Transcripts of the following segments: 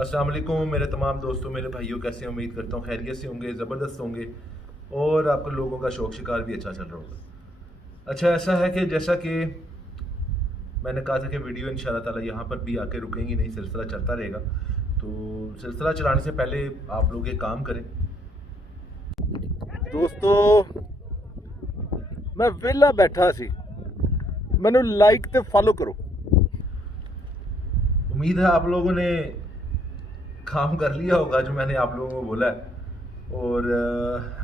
अस्सलाम वालेकुम मेरे तमाम दोस्तों, मेरे भाइयों, कैसे हैं? उम्मीद करता हूँ खैरियत से होंगे, ज़बरदस्त होंगे और आपके लोगों का शौक शिकार भी अच्छा चल रहा होगा। अच्छा, ऐसा है कि जैसा कि मैंने कहा था कि वीडियो इंशाल्लाह ताला यहाँ पर भी आके रुकेंगी नहीं, सिलसिला चलता रहेगा। तो सिलसिला चलाने से पहले आप लोग एक काम करें दोस्तों, मैं वेला बैठा सी, मैंने लाइक ते फॉलो करो। उम्मीद है आप लोगों ने काम कर लिया होगा जो मैंने आप लोगों को बोला है। और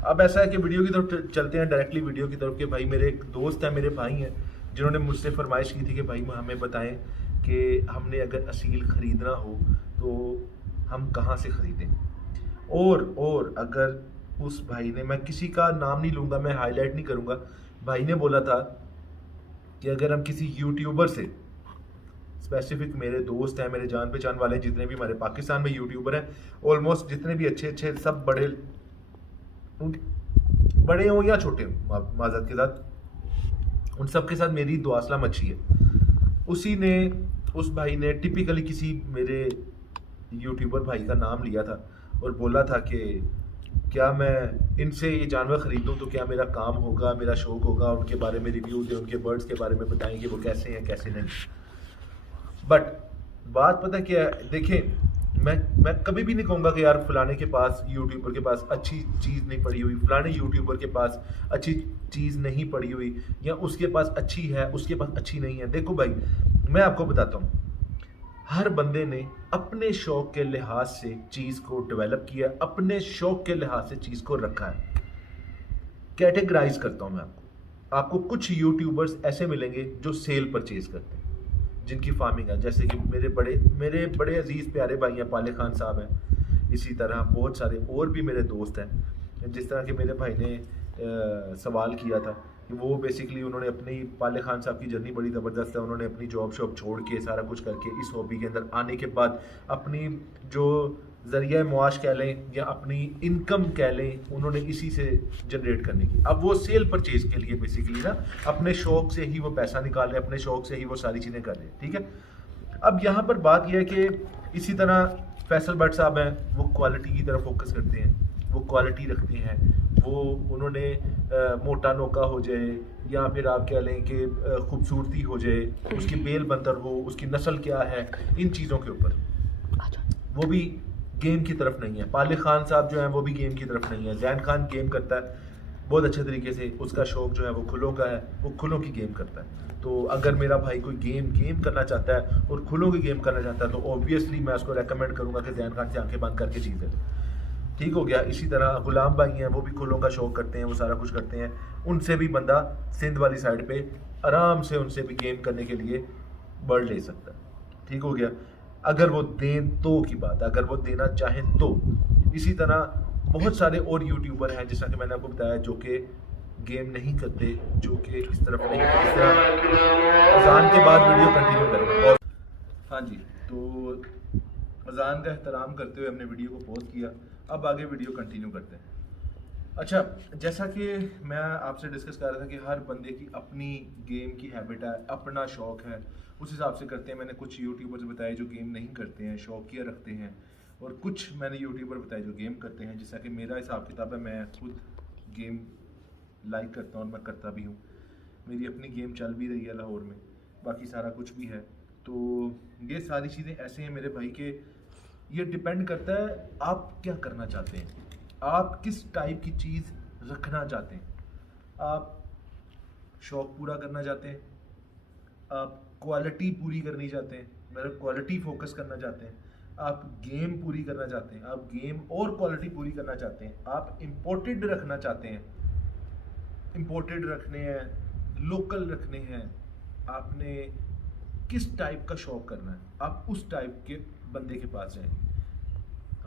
अब ऐसा है कि वीडियो की तरफ चलते हैं, डायरेक्टली वीडियो की तरफ। कि भाई मेरे एक दोस्त है, मेरे भाई हैं, जिन्होंने मुझसे फरमाइश की थी कि भाई हमें बताएं कि हमने अगर असील ख़रीदना हो तो हम कहाँ से ख़रीदें। और अगर उस भाई ने, मैं किसी का नाम नहीं लूँगा, मैं हाईलाइट नहीं करूँगा, भाई ने बोला था कि अगर हम किसी यूट्यूबर से, स्पेसिफिक मेरे दोस्त हैं, मेरे जान पहचान वाले जितने भी हमारे पाकिस्तान में यूट्यूबर हैं, ऑलमोस्ट जितने भी अच्छे अच्छे, सब बड़े बड़े हों या छोटे हों, माजरत के साथ, उन सब के साथ मेरी दुआसला मच्छी है। उस भाई ने टिपिकली किसी मेरे यूट्यूबर भाई का नाम लिया था और बोला था कि क्या मैं इनसे ये जानवर ख़रीदूं तो क्या मेरा काम होगा, मेरा शौक होगा, उनके बारे में रिव्यू दें, उनके बर्ड्स के बारे में बताएं कि वो कैसे हैं कैसे नहीं। बट बात पता क्या है, देखें, मैं कभी भी नहीं कहूँगा कि यार फलाने के पास, यूट्यूबर के पास अच्छी चीज़ नहीं पड़ी हुई, फलाने यूट्यूबर के पास अच्छी चीज़ नहीं पड़ी हुई, या उसके पास अच्छी है उसके पास अच्छी नहीं है। देखो भाई, मैं आपको बताता हूँ, हर बंदे ने अपने शौक के लिहाज से चीज़ को डेवलप किया, अपने शौक के लिहाज से चीज़ को रखा है। कैटेगराइज करता हूँ मैं आपको कुछ यूट्यूबर्स ऐसे मिलेंगे जो सेल परचेज करते हैं, जिनकी फार्मिंग है, जैसे कि मेरे बड़े अजीज़ प्यारे भाई हैं, पाले खान साहब हैं। इसी तरह बहुत सारे और भी मेरे दोस्त हैं। जिस तरह के मेरे भाई ने सवाल किया था कि वो बेसिकली उन्होंने अपनी, पाले खान साहब की जर्नी बड़ी ज़बरदस्त है, उन्होंने अपनी जॉब शॉब छोड़ के सारा कुछ करके इस हॉबी के अंदर आने के बाद अपनी जो ज़रिया मुआश कह लें या अपनी इनकम कह लें, उन्होंने इसी से जनरेट करने की। अब वो सेल परचेज के लिए बेसिकली ना अपने शौक से ही वो पैसा निकाल रहे हैं, अपने शौक से ही वो सारी चीज़ें कर रहे हैं, ठीक है। अब यहाँ पर बात यह है कि इसी तरह फैसल भट्ट साहब हैं, वो क्वालिटी की तरफ फोकस करते हैं, वो क्वालिटी रखते हैं। वो उन्होंने मोटा नोका हो जाए या फिर आप कह लें कि खूबसूरती हो जाए, उसकी बेल बंतर हो, उसकी नस्ल क्या है, इन चीज़ों के ऊपर वो भी गेम की तरफ नहीं है। पाले खान साहब जो हैं वो भी गेम की तरफ नहीं है। जैन खान गेम करता है बहुत अच्छे तरीके से, उसका शौक जो है वो खुलों का है, वो खुलों की गेम करता है। तो अगर मेरा भाई कोई गेम करना चाहता है और खुलों की गेम करना चाहता है तो ऑब्वियसली मैं उसको रेकमेंड करूंगा कि जैन खान से आंखें बंद करके चीज़ है, ठीक हो गया। इसी तरह गुलाम भाई हैं, वो भी खुलों का शौक करते हैं, वो सारा कुछ करते हैं। उनसे भी बंदा सिंध वाली साइड पे आराम से उनसे भी गेम करने के लिए बर्ड ले सकता है, ठीक हो गया, अगर वो दें तो की बात, अगर वो देना चाहें तो। इसी तरह बहुत सारे और यूट्यूबर हैं, जैसा कि मैंने आपको बताया, जो कि गेम नहीं करते, जो कि इस तरफ नहीं करते। इस तरह अजान के बाद वीडियो कंटिन्यू करेंगे। और हाँ जी, तो अजान का एहतराम करते हुए हमने वीडियो को पॉज किया, अब आगे वीडियो कंटिन्यू करते हैं। अच्छा, जैसा कि मैं आपसे डिस्कस कर रहा था कि हर बंदे की अपनी गेम की हैबिट है, अपना शौक है, उस हिसाब से करते हैं। मैंने कुछ यूट्यूबर्स बताए जो गेम नहीं करते हैं, शौकिया रखते हैं, और कुछ मैंने यूट्यूबर बताए जो गेम करते हैं। जैसा कि मेरा हिसाब किताब है, मैं खुद गेम लाइक करता हूँ और मैं करता भी हूँ। मेरी अपनी गेम चल भी रही है लाहौर में, बाकी सारा कुछ भी है। तो ये सारी चीज़ें ऐसे हैं मेरे भाई के, ये डिपेंड करता है आप क्या करना चाहते हैं, आप किस टाइप की चीज़ रखना चाहते हैं। आप शौक पूरा करना चाहते हैं, आप क्वालिटी पूरी करनी चाहते हैं, मतलब क्वालिटी फोकस करना चाहते हैं, आप गेम पूरी करना चाहते हैं, आप गेम और क्वालिटी पूरी करना चाहते हैं, आप इम्पोर्टेड रखना चाहते हैं, इम्पोर्टेड रखने हैं, लोकल रखने हैं, आपने किस टाइप का शौक करना है, आप उस टाइप के बंदे के पास जाएं।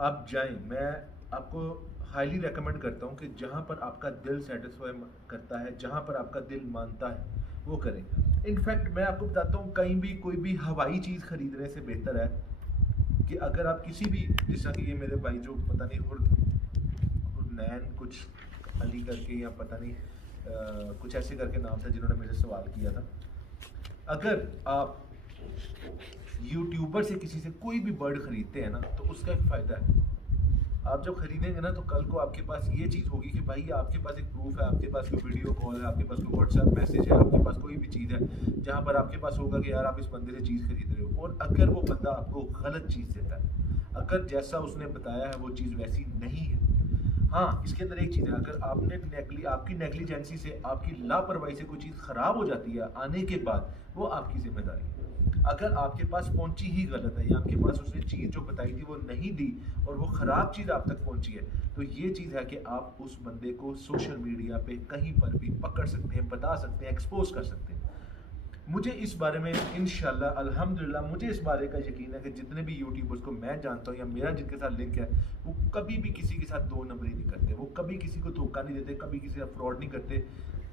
आप जाएं, मैं आपको हाईली रेकमेंड करता हूं कि जहां पर आपका दिल सेटिस्फाई करता है, जहां पर आपका दिल मानता है, वो करें। इनफैक्ट मैं आपको बताता हूं, कहीं भी कोई भी हवाई चीज़ खरीदने से बेहतर है कि अगर आप किसी भी, जैसा कि ये मेरे भाई जो पता नहीं हुरनैन कुछ अली करके या पता नहीं कुछ ऐसे करके नाम था, जिन्होंने मेरे से सवाल किया था, अगर आप यूट्यूबर से किसी से कोई भी बर्ड खरीदते हैं ना तो उसका एक फ़ायदा है, आप जब खरीदेंगे ना तो कल को आपके पास ये चीज़ होगी कि भाई आपके पास एक प्रूफ है, आपके पास कोई वीडियो कॉल है, आपके पास कोई व्हाट्सएप मैसेज है, आपके पास कोई भी चीज़ है जहाँ पर आपके पास होगा कि यार आप इस बंदे से चीज़ खरीद रहे हो। और अगर वो बंदा आपको गलत चीज़ देता है, अगर जैसा उसने बताया है वो चीज़ वैसी नहीं है, हाँ इसके अंदर एक चीज़ है, अगर आपकी नेग्लिजेंसी से, आपकी लापरवाही से कोई चीज़ खराब हो जाती है आने के बाद, वो आपकी जिम्मेदारी है। अगर आपके पास पहुंची ही गलत है या आपके पास उसने चीज़ जो बताई थी वो नहीं दी और वो ख़राब चीज़ आप तक पहुंची है, तो ये चीज़ है कि आप उस बंदे को सोशल मीडिया पे कहीं पर भी पकड़ सकते हैं, बता सकते हैं, एक्सपोज कर सकते हैं। मुझे इस बारे में इंशाल्लाह अल्हम्दुलिल्लाह मुझे इस बारे का यकीन है कि जितने भी यूट्यूबर्स को मैं जानता हूँ या मेरा जिनके साथ लिंक है, वो कभी भी किसी के साथ दो नंबरी नहीं करते, वो कभी किसी को धोखा नहीं देते, कभी किसी का फ्रॉड नहीं करते,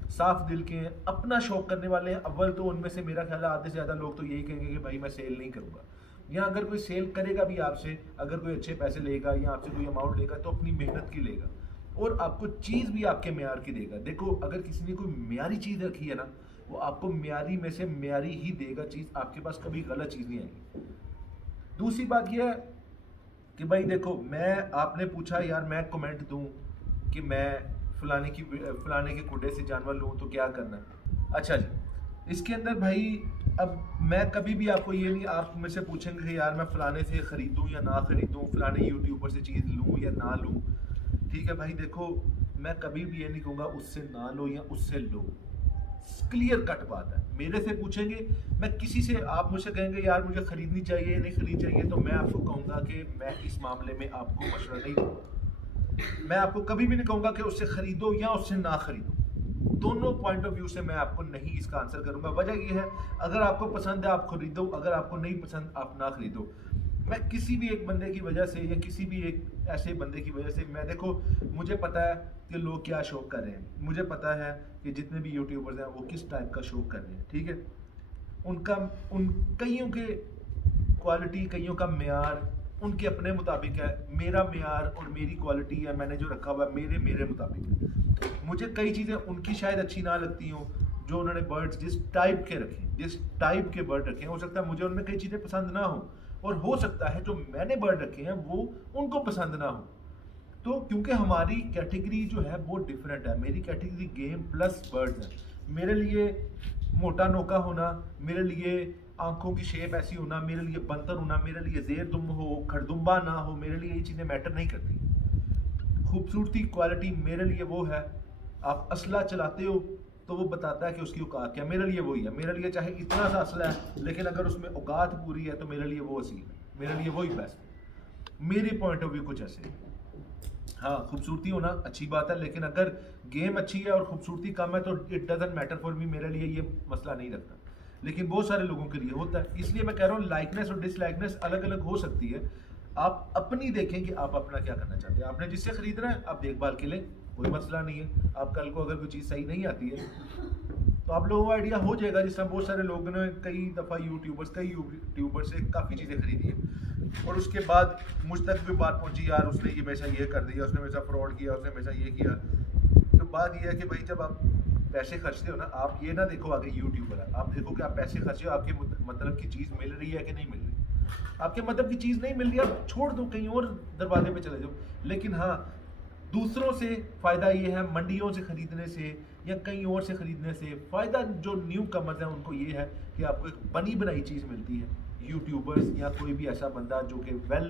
साफ दिल के हैं, अपना शौक करने वाले हैं। अव्वल तो उनमें से मेरा ख्याल है आधे से ज़्यादा लोग तो यही कहेंगे कि भाई मैं सेल नहीं करूँगा, या अगर कोई सेल करेगा भी आपसे, अगर कोई अच्छे पैसे लेगा या आपसे कोई अमाउंट लेगा तो अपनी मेहनत की लेगा और आपको चीज़ भी आपके मेयार की देगा। देखो अगर किसी ने कोई मेयारी चीज़ रखी है ना, वो आपको मेयारी में से मेयारी ही देगा चीज़, आपके पास कभी गलत चीज़ नहीं आएगी। दूसरी बात यह है कि भाई देखो, मैं आपने पूछा यार मैं कमेंट दूं कि मैं फलाने के खुडे से जानवर लूं तो क्या करना है। अच्छा जी, इसके अंदर भाई अब मैं कभी भी आपको ये नहीं, आप मुझसे पूछेंगे कि यार मैं फलाने से खरीदूं या ना खरीदूं, फलाने यूट्यूबर से चीज़ लूं या ना लूं। ठीक है भाई, देखो मैं कभी भी ये नहीं कहूँगा उससे ना लो या उससे लो, क्लियर कट बात है। मेरे से पूछेंगे, मैं किसी से, आप मुझसे कहेंगे यार मुझे खरीदनी चाहिए या नहीं खरीदनी चाहिए, तो मैं आपको कहूँगा कि मैं इस मामले में आपको मशवरा नहीं दूँगा। मैं आपको कभी भी नहीं कहूँगा कि उससे खरीदो या उससे ना खरीदो, दोनों पॉइंट ऑफ व्यू से मैं आपको नहीं इसका आंसर करूँगा। वजह ये है, अगर आपको पसंद है आप खरीदो, अगर आपको नहीं पसंद आप ना खरीदो। मैं किसी भी एक बंदे की वजह से या किसी भी एक ऐसे बंदे की वजह से, मैं देखो मुझे पता है कि लोग क्या शौक कर रहे हैं, मुझे पता है कि जितने भी यूट्यूबर्स हैं वो किस टाइप का शौक कर रहे हैं। ठीक है, उन कईयों के क्वालिटी, कईयों का मेयार उनके अपने मुताबिक है, मेरा मेयार और मेरी क्वालिटी या मैंने जो रखा हुआ है मेरे मुताबिक है। मुझे कई चीज़ें उनकी शायद अच्छी ना लगती हों, जो उन्होंने बर्ड्स जिस टाइप के रखे, जिस टाइप के बर्ड रखे हैं, हो सकता है मुझे उनमें कई चीज़ें पसंद ना हो, और हो सकता है जो मैंने बर्ड रखे हैं वो उनको पसंद ना हो। तो क्योंकि हमारी कैटेगरी जो है वो डिफरेंट है, मेरी कैटेगरी गेम प्लस बर्ड्स है। मेरे लिए मोटा नोका होना, मेरे लिए आंखों की शेप ऐसी होना, मेरे लिए बंतर होना, मेरे लिए जेर दुम हो, खड़दुम्बा ना हो, मेरे लिए ये चीज़ें मैटर नहीं करती। खूबसूरती क्वालिटी मेरे लिए वो है, आप असला चलाते हो तो वो बताता है कि उसकी औकात क्या, मेरे लिए वही है। मेरे लिए चाहे इतना सा असला है लेकिन अगर उसमें औकात पूरी है तो मेरे लिए वो असील है, मेरे लिए वही बेस्ट है। मेरे पॉइंट ऑफ व्यू कुछ ऐसे। हाँ, खूबसूरती होना अच्छी बात है, लेकिन अगर गेम अच्छी है और खूबसूरती कम है तो it doesn't matter for me, मेरे लिए ये मसला नहीं रखता, लेकिन बहुत सारे लोगों के लिए होता है। इसलिए मैं कह रहा हूँ लाइकनेस और डिसलाइकनेस अलग अलग हो सकती है, आप अपनी देखें कि आप अपना क्या करना चाहते हैं। आपने जिससे खरीदना है आप देखभाल के लिए, कोई मसला नहीं है। आप कल को अगर कोई चीज़ सही नहीं आती है तो आप लोगों को आइडिया हो जाएगा, जिस तरह बहुत सारे लोगों ने कई दफ़ा कई यूट्यूबर से काफ़ी चीज़ें खरीदी हैं और उसके बाद मुझ तक भी बात पहुंची, यार उसने ये हमेशा ये कर दिया, उसने हमेशा फ्रॉड किया, उसने हमेशा ये किया। तो बात ये है कि भाई जब आप पैसे खर्चते हो ना, आप ये ना देखो आगे यूट्यूबर है, आप देखो कि आप पैसे खर्चे हो, आपके मतलब की चीज़ मिल रही है कि नहीं मिल रही। आपके मतलब की चीज़ नहीं मिल रही, आप छोड़ दो, कहीं और दरवाजे पे चले जाओ। लेकिन हाँ, दूसरों से फ़ायदा ये है, मंडियों से ख़रीदने से या कहीं और से ख़रीदने से फ़ायदा जो न्यू कमर्स हैं उनको ये है कि आपको एक बनी बनाई चीज़ मिलती है। यूट्यूबर्स या कोई भी ऐसा बंदा जो कि वेल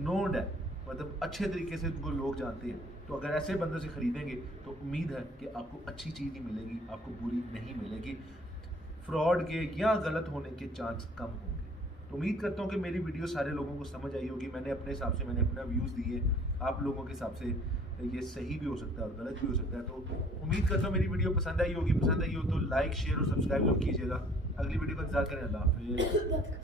नोन्ड है, मतलब अच्छे तरीके से उनको लोग जानते हैं, तो अगर ऐसे बंदों से ख़रीदेंगे तो उम्मीद है कि आपको अच्छी चीज़ ही मिलेगी, आपको बुरी नहीं मिलेगी। फ्रॉड के या गलत होने के चांस कम होंगे। तो उम्मीद करता हूँ कि मेरी वीडियो सारे लोगों को समझ आई होगी। मैंने अपने हिसाब से मैंने अपना व्यूज़ दिए, आप लोगों के हिसाब से ये सही भी हो सकता है और गलत भी हो सकता है। तो उम्मीद करता हूँ मेरी वीडियो पसंद आई होगी। पसंद आई हो तो लाइक, शेयर और सब्सक्राइब जरूर कीजिएगा। अगली वीडियो का इंतजार करें। अल्लाह हाफिज़।